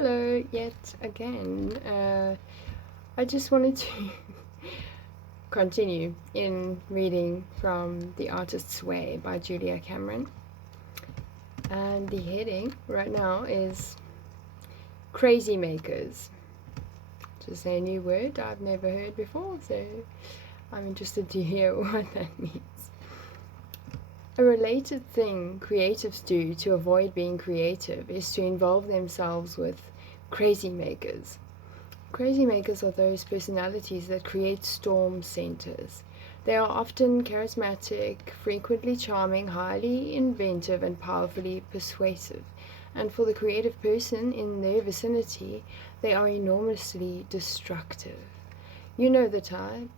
Hello, yet again. I just wanted to continue in reading from The Artist's Way by Julia Cameron. And the heading right now is Crazymakers. Just a new word I've never heard before, so I'm interested to hear what that means. A related thing creatives do to avoid being creative is to involve themselves with crazymakers. Crazymakers are those personalities that create storm centers. They are often charismatic, frequently charming, highly inventive, and powerfully persuasive. And for the creative person in their vicinity, they are enormously destructive. You know the type,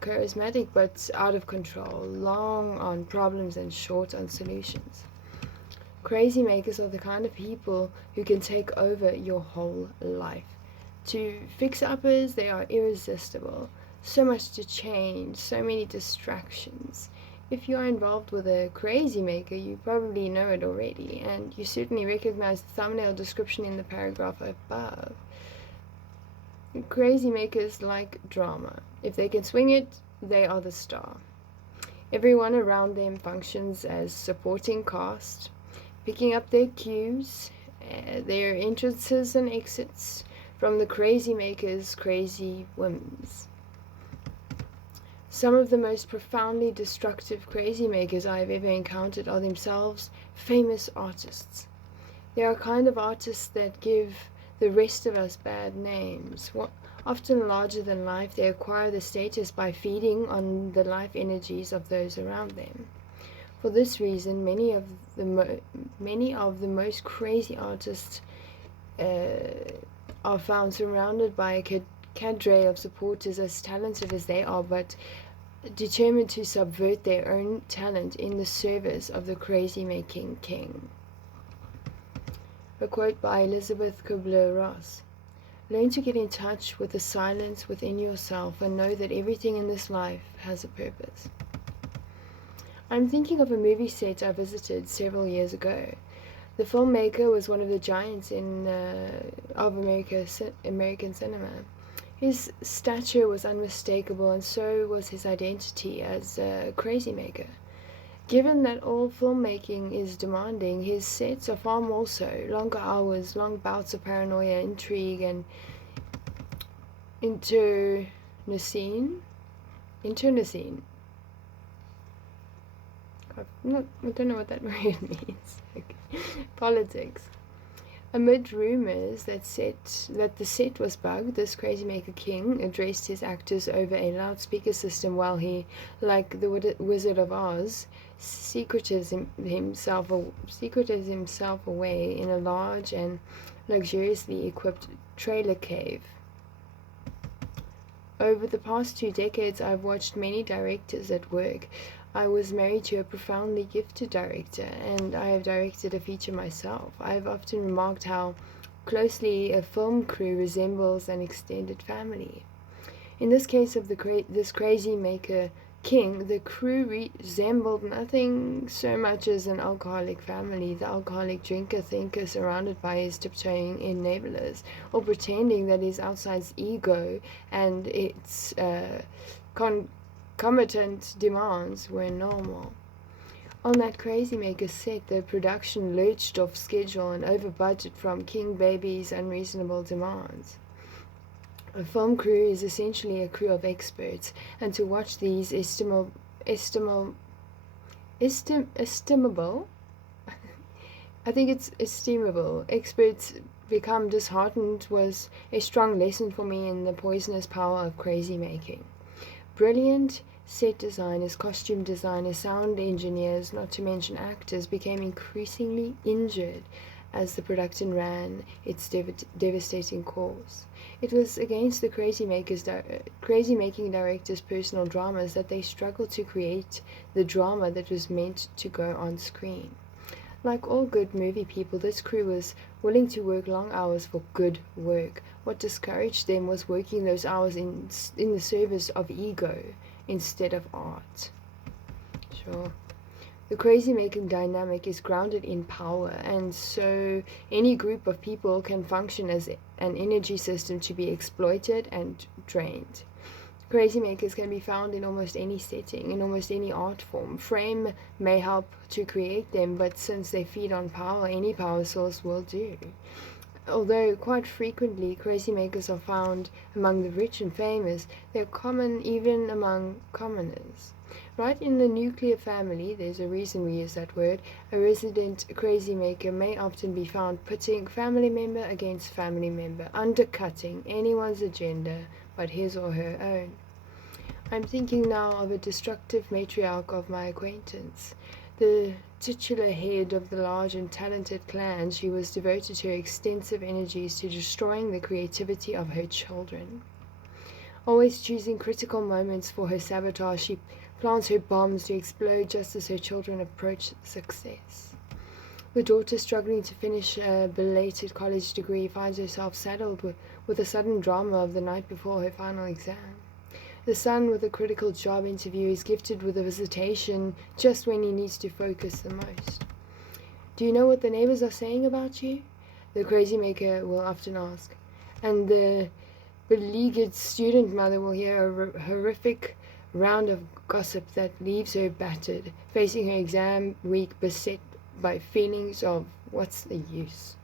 charismatic but out of control, long on problems and short on solutions. Crazy makers are the kind of people who can take over your whole life. To fix-uppers, they are irresistible. So much to change, so many distractions. If you are involved with a crazy maker, you probably know it already, and you certainly recognize the thumbnail description in the paragraph above. Crazy makers like drama. If they can swing it, they are the star. Everyone around them functions as supporting cast, picking up their cues, their entrances and exits from the crazy maker's crazy whims. Some of the most profoundly destructive crazy makers I have ever encountered are themselves famous artists. They are a kind of artists that give the rest of us bad names. Often larger than life, they acquire the status by feeding on the life energies of those around them. For this reason, many of the most crazy artists are found surrounded by a cadre of supporters as talented as they are, but determined to subvert their own talent in the service of the crazy-making king. A quote by Elizabeth Kubler-Ross. Learn to get in touch with the silence within yourself and know that everything in this life has a purpose. I'm thinking of a movie set I visited several years ago. The filmmaker was one of the giants of American cinema. His stature was unmistakable, and so was his identity as a crazy maker. Given that all filmmaking is demanding, his sets are far more so. Longer hours, long bouts of paranoia, intrigue, and internecine. I don't know what that word means. Okay. Politics. Amid rumors that the set was bugged, this crazy maker king addressed his actors over a loudspeaker system while he, like the Wizard of Oz, secreted himself away in a large and luxuriously equipped trailer cave. Over the past 2 decades, I've watched many directors at work. I was married to a profoundly gifted director, and I have directed a feature myself. I have often remarked how closely a film crew resembles an extended family. In this case of this crazy maker king, the crew resembled nothing so much as an alcoholic family. The alcoholic drinker-thinker surrounded by his tiptoeing enablers, or pretending that his outside ego and its concomitant demands were normal. On that crazy maker set, the production lurched off schedule and over budget from King Baby's unreasonable demands. A film crew is essentially a crew of experts, and to watch these estimable I think it's esteemable experts become disheartened was a strong lesson for me in the poisonous power of crazy making. Brilliant set designers, costume designers, sound engineers, not to mention actors, became increasingly injured as the production ran its devastating course. It was against the crazy-making directors' personal dramas that they struggled to create the drama that was meant to go on screen. Like all good movie people, this crew was willing to work long hours for good work. What discouraged them was working those hours in the service of ego instead of art. Sure. The crazy making dynamic is grounded in power, and so any group of people can function as an energy system to be exploited and drained. Crazy makers can be found in almost any setting, in almost any art form. Frame may help to create them, but since they feed on power, any power source will do. Although quite frequently crazy makers are found among the rich and famous, they're common even among commoners. Right in the nuclear family, there's a reason we use that word, a resident crazy maker may often be found putting family member against family member, undercutting anyone's agenda but his or her own. I'm thinking now of a destructive matriarch of my acquaintance. The titular head of the large and talented clan, she was devoted her extensive energies to destroying the creativity of her children. Always choosing critical moments for her sabotage, she plants her bombs to explode just as her children approach success. The daughter, struggling to finish a belated college degree, finds herself saddled with a sudden drama of the night before her final exam. The son, with a critical job interview, is gifted with a visitation just when he needs to focus the most. Do you know what the neighbors are saying about you? The crazy maker will often ask. And the beleaguered student mother will hear a horrific round of gossip that leaves her battered, facing her exam week beset by feelings of what's the use?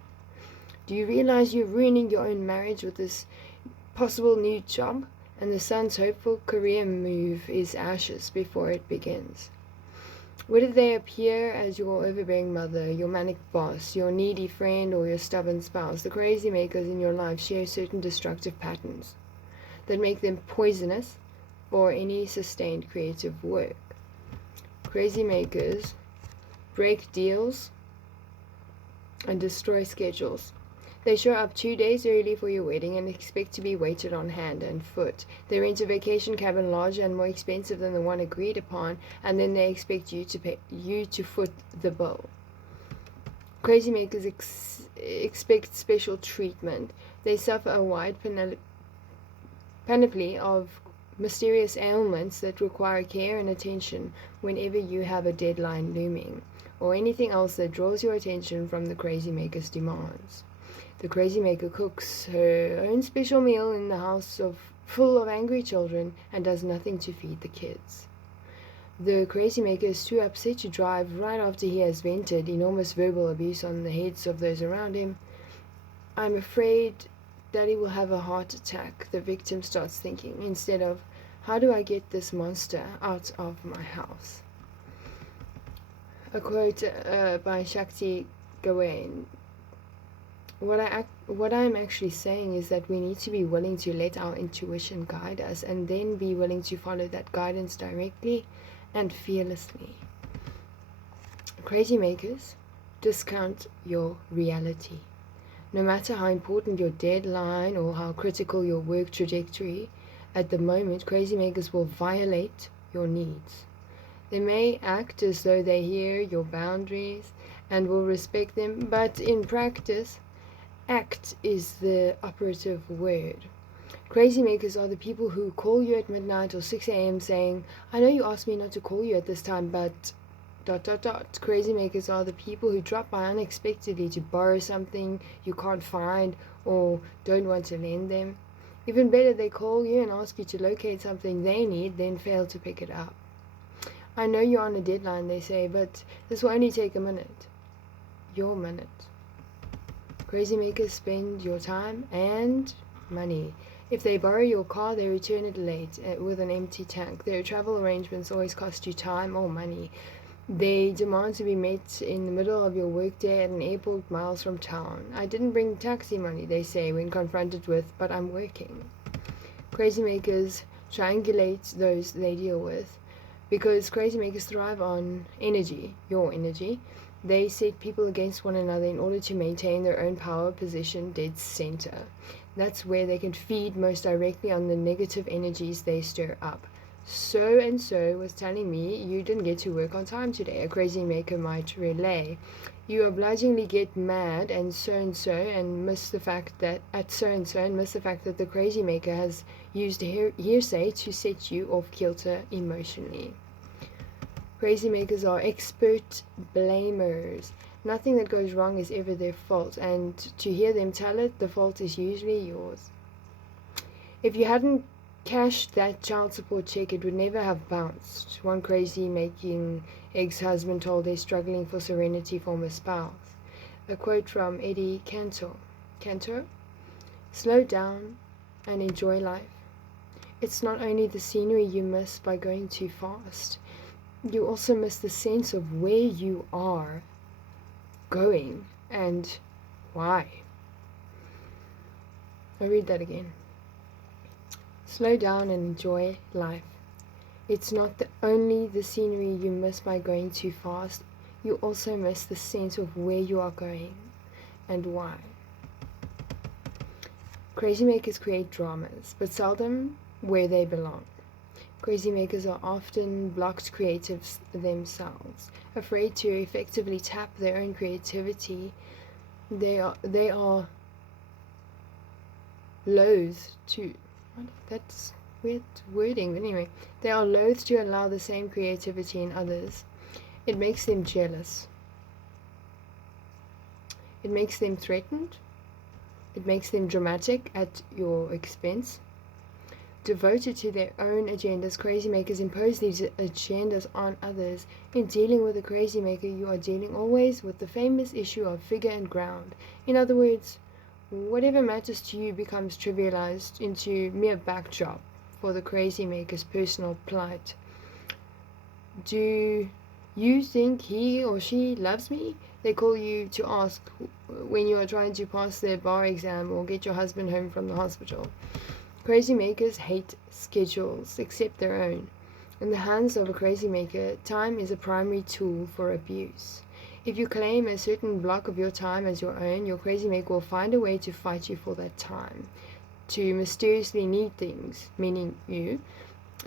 Do you realize you're ruining your own marriage with this possible new job? And the son's hopeful career move is ashes before it begins. Whether they appear as your overbearing mother, your manic boss, your needy friend, or your stubborn spouse, the crazy makers in your life share certain destructive patterns that make them poisonous for any sustained creative work. Crazy makers break deals and destroy schedules. They show up 2 days early for your wedding and expect to be waited on hand and foot. They rent a vacation cabin larger and more expensive than the one agreed upon, and then they expect you to foot the bill. Crazy makers expect special treatment. They suffer a wide panoply of mysterious ailments that require care and attention whenever you have a deadline looming, or anything else that draws your attention from the crazy maker's demands. The crazy maker cooks her own special meal in the house full of angry children and does nothing to feed the kids. The crazy maker is too upset to drive right after he has vented enormous verbal abuse on the heads of those around him. I'm afraid Daddy will have a heart attack, the victim starts thinking, instead of, how do I get this monster out of my house? A quote by Shakti Gawain. What I'm actually saying is that we need to be willing to let our intuition guide us and then be willing to follow that guidance directly and fearlessly. Crazy makers discount your reality. No matter how important your deadline or how critical your work trajectory, at the moment, crazy makers will violate your needs. They may act as though they hear your boundaries and will respect them, but in practice, act is the operative word. Crazy makers are the people who call you at midnight or 6 a.m. saying, I know you asked me not to call you at this time, but ... Crazy makers are the people who drop by unexpectedly to borrow something you can't find or don't want to lend them. Even better, they call you and ask you to locate something they need, then fail to pick it up. I know you're on a deadline, they say, but this will only take a minute. Your minute. Crazy makers spend your time and money. If they borrow your car, they return it late with an empty tank. Their travel arrangements always cost you time or money. They demand to be met in the middle of your workday at an airport miles from town. I didn't bring taxi money, they say when confronted with, but I'm working. Crazy makers triangulate those they deal with. Because crazy makers thrive on energy, your energy, they set people against one another in order to maintain their own power position dead center. That's where they can feed most directly on the negative energies they stir up. So and so was telling me you didn't get to work on time today, a crazy maker might relay. You obligingly get mad and miss the fact that the crazy maker has used hearsay to set you off kilter emotionally. Crazymakers are expert blamers. Nothing that goes wrong is ever their fault, and to hear them tell it, the fault is usually yours. If you hadn't cashed that child support check, it would never have bounced. One crazy-making ex-husband told they're struggling for serenity from a spouse. A quote from Eddie Cantor. Cantor? Slow down and enjoy life. It's not only the scenery you miss by going too fast, you also miss the sense of where you are going and why. I'll read that again. Slow down and enjoy life. It's not only the scenery you miss by going too fast, you also miss the sense of where you are going and why. Crazymakers create dramas, but seldom where they belong. Crazymakers are often blocked creatives themselves, afraid to effectively tap their own creativity. They are loath to, that's weird wording, but anyway, they are loath to allow the same creativity in others. It makes them jealous. It makes them threatened. It makes them dramatic at your expense. Devoted to their own agendas, crazymakers impose these agendas on others. In dealing with a crazymaker, you are dealing always with the famous issue of figure and ground. In other words, whatever matters to you becomes trivialized into mere backdrop for the crazymaker's personal plight. Do you think he or she loves me? They call you to ask when you are trying to pass the bar exam or get your husband home from the hospital. Crazymakers hate schedules, except their own. In the hands of a crazymaker, time is a primary tool for abuse. If you claim a certain block of your time as your own, your crazymaker will find a way to fight you for that time, to mysteriously need things, meaning you,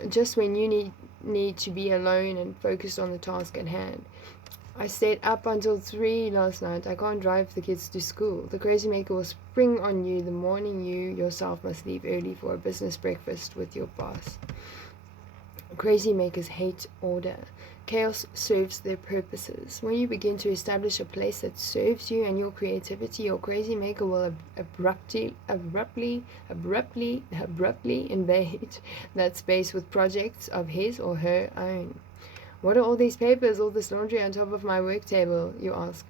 just when you need to be alone and focused on the task at hand. I stayed up until 3 last night. I can't drive the kids to school. The crazymaker will spring on you the morning you yourself must leave early for a business breakfast with your boss. Crazymakers hate order. Chaos serves their purposes. When you begin to establish a place that serves you and your creativity, your crazymaker will abruptly invade that space with projects of his or her own. What are all these papers, all this laundry on top of my work table, you ask?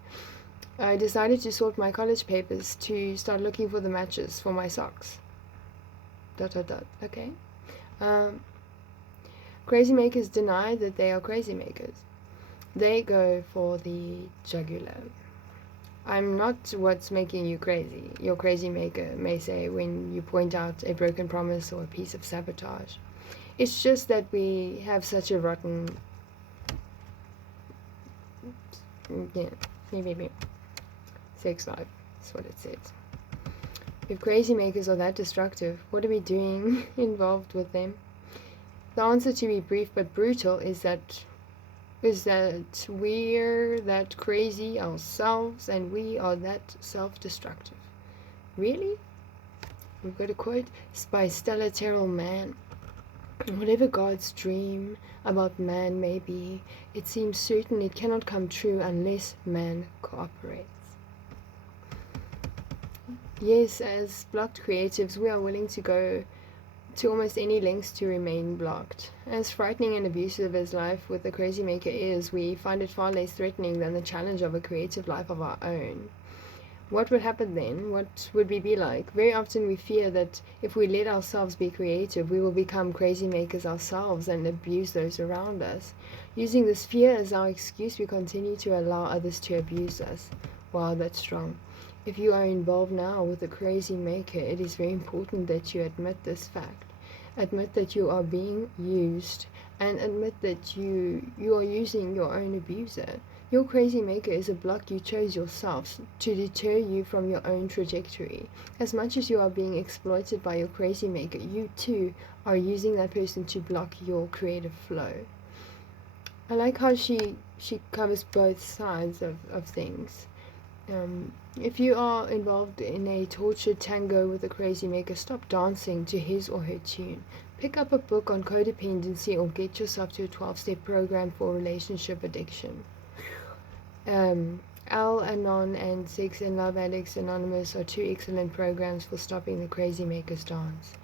I decided to sort my college papers to start looking for the matches for my socks. ... Okay. Crazymakers deny that they are crazymakers. They go for the jugular. I'm not what's making you crazy, your crazymaker may say when you point out a broken promise or a piece of sabotage. It's just that we have such a rotten... sex life, that's what it says. If crazymakers are that destructive, what are we doing involved with them? The answer, to be brief but brutal, is that we're that crazy ourselves and we are that self-destructive. Really? We've got a quote by Stella Terrell Mann. Whatever God's dream about man may be, it seems certain it cannot come true unless man cooperates. Yes, as blocked creatives, we are willing to go to almost any lengths to remain blocked. As frightening and abusive as life with a crazymaker is, we find it far less threatening than the challenge of a creative life of our own. What would happen then? What would we be like? Very often we fear that if we let ourselves be creative, we will become crazymakers ourselves and abuse those around us. Using this fear as our excuse, we continue to allow others to abuse us. Wow, that's strong. If you are involved now with a crazymaker, it is very important that you admit this fact. Admit that you are being used, and admit that you are using your own abuser. Your crazymaker is a block you chose yourself to deter you from your own trajectory. As much as you are being exploited by your crazymaker, you too are using that person to block your creative flow. I like how she covers both sides of things. If you are involved in a tortured tango with a crazy maker, stop dancing to his or her tune. Pick up a book on codependency or get yourself to a 12-step program for relationship addiction. Al-Anon and Sex and Love Addicts Anonymous are two excellent programs for stopping the crazy maker's dance.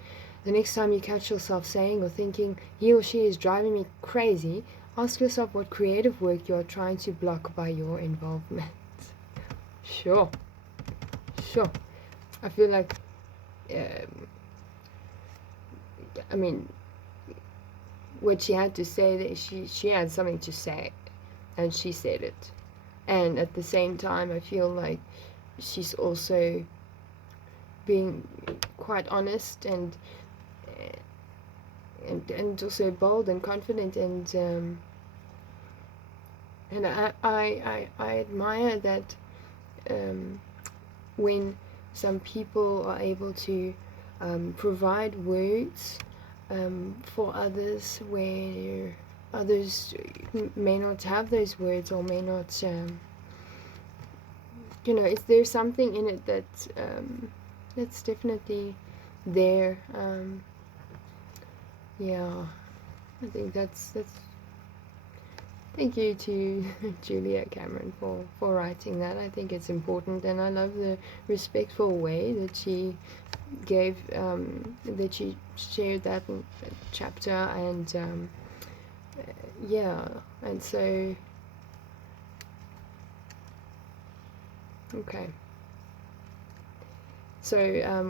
The next time you catch yourself saying or thinking he or she is driving me crazy, ask yourself what creative work you are trying to block by your involvement. Sure. I feel like, I mean, what she had to say, that she had something to say, and she said it. And at the same time, I feel like she's also being quite honest and also bold and confident, and I admire that when some people are able to provide words for others where others may not have those words or may not, is there something in it that's definitely there. I think that's thank you to Julia Cameron for writing that. I think it's important, and I love the respectful way that she gave, that she shared that chapter, and and so, okay. So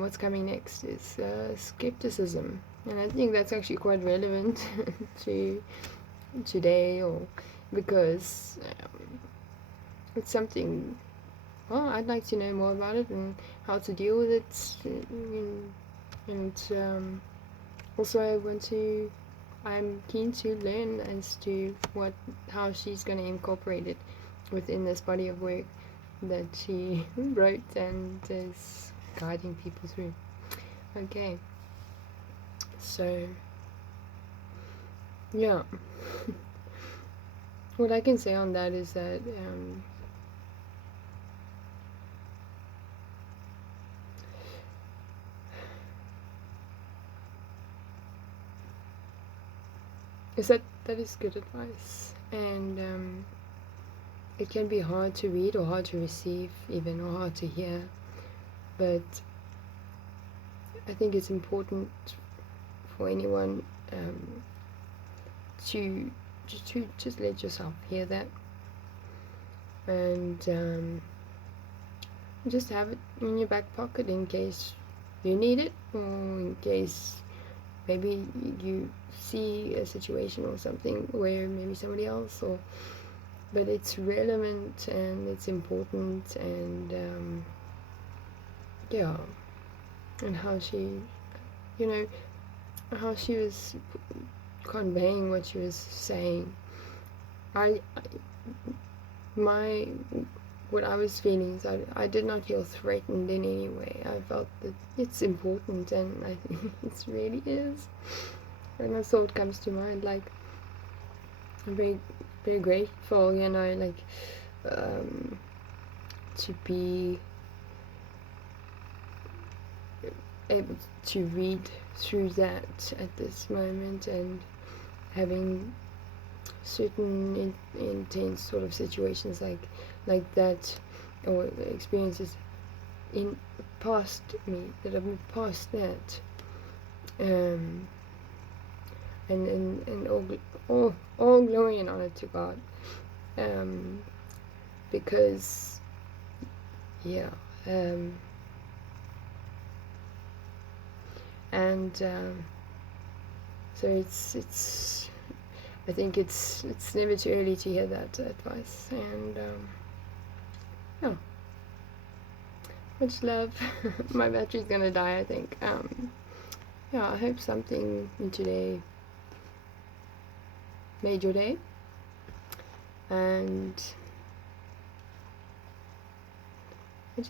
what's coming next is skepticism, and I think that's actually quite relevant to today, or because it's something, well, I'd like to know more about it and how to deal with it, and also I'm keen to learn as to how she's going to incorporate it within this body of work that she wrote and is guiding people through. Okay, so yeah. What I can say on that is that that is good advice, and it can be hard to read or hard to receive even, or hard to hear, but I think it's important for anyone to just let yourself hear that, and just have it in your back pocket in case you need it, or in case maybe you see a situation or something where maybe somebody else, but it's relevant and it's important, and and how she was conveying what she was saying. What I was feeling is I did not feel threatened in any way. I felt that it's important, and I think it really is. And a thought comes to mind, like, I'm very, very grateful, to be able to read through that at this moment, and having certain intense sort of situations like that, or experiences in past me that have been past that, and all glory and honor to God, because and so it's I think it's never too early to hear that advice, and much love. My battery's gonna die, I think. I hope something in today made your day, and I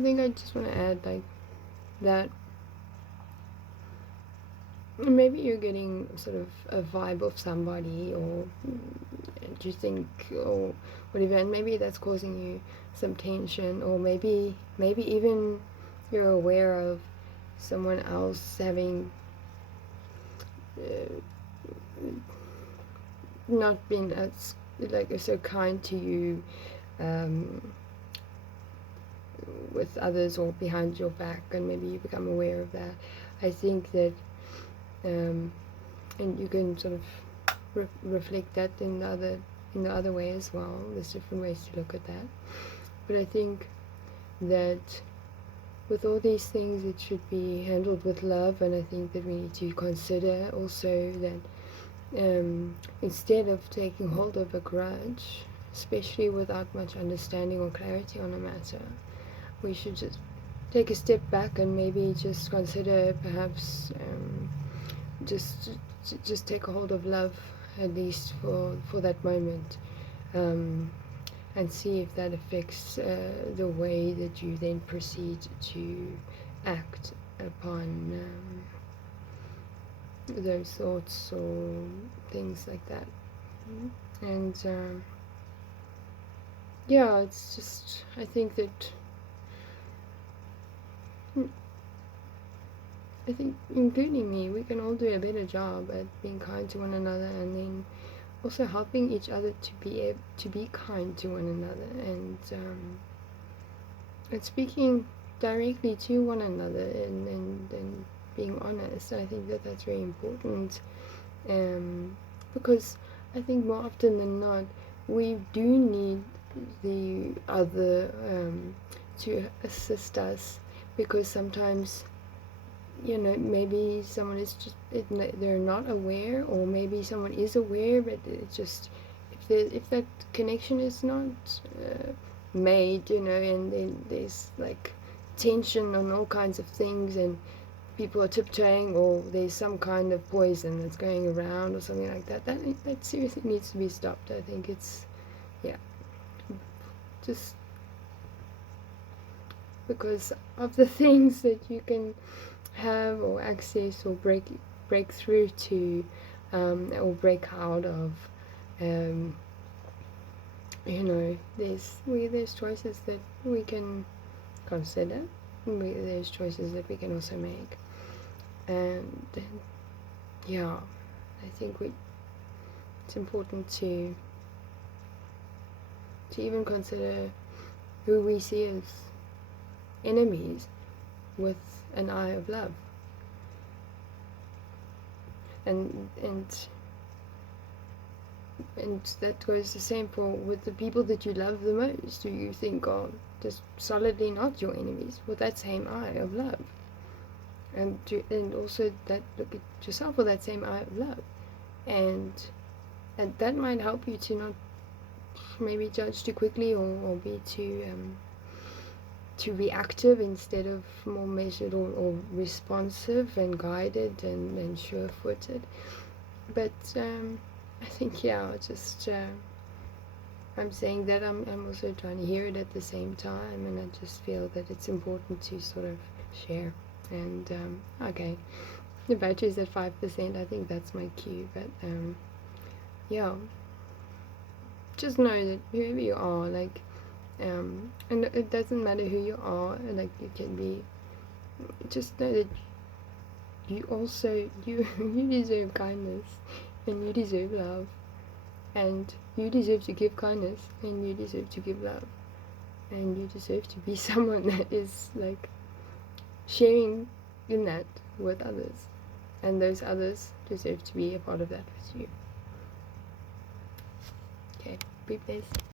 think I just want to add, like, that maybe you're getting sort of a vibe of somebody, or do you think, or whatever, and maybe that's causing you some tension, or maybe even you're aware of someone else having not been as so kind to you with others or behind your back, and maybe you become aware of that. I think that and you can sort of reflect that in the other way as well. There's different ways to look at that, but I think that with all these things it should be handled with love, and I think that we need to consider also that instead of taking hold of a grudge, especially without much understanding or clarity on a matter, we should just take a step back and maybe just consider perhaps just take a hold of love, at least for that moment, and see if that affects the way that you then proceed to act upon those thoughts or things like that. And yeah, it's just, I think that including me, we can all do a better job at being kind to one another, and then also helping each other to be kind to one another, and speaking directly to one another, and being honest. I think that that's very important, because I think more often than not we do need the other to assist us, because sometimes maybe someone is just they're not aware, or maybe someone is aware, but it just if that connection is not made, and then there's like tension on all kinds of things, and people are tiptoeing, or there's some kind of poison that's going around or something like that, that seriously needs to be stopped. I think it's just because of the things that you can have or access or break through to, or break out of. There's choices that we can consider. There's choices that we can also make, and I think it's important to even consider who we see as enemies with an eye of love, and that goes the same for with the people that you love the most, who you think are just solidly not your enemies, with that same eye of love, and also that look at yourself with that same eye of love, and that might help you to not maybe judge too quickly, or be too reactive instead of more measured, or responsive and guided and sure-footed. But I think just I'm saying that I'm also trying to hear it at the same time, and I just feel that it's important to sort of share. And okay, the battery's at 5%. I think that's my cue. But just know that whoever you are, like, and it doesn't matter who you are, like, you can be, just know that you also you deserve kindness, and you deserve love, and you deserve to give kindness, and you deserve to give love, and you deserve to be someone that is like sharing in that with others, and those others deserve to be a part of that with you. Okay, be blessed.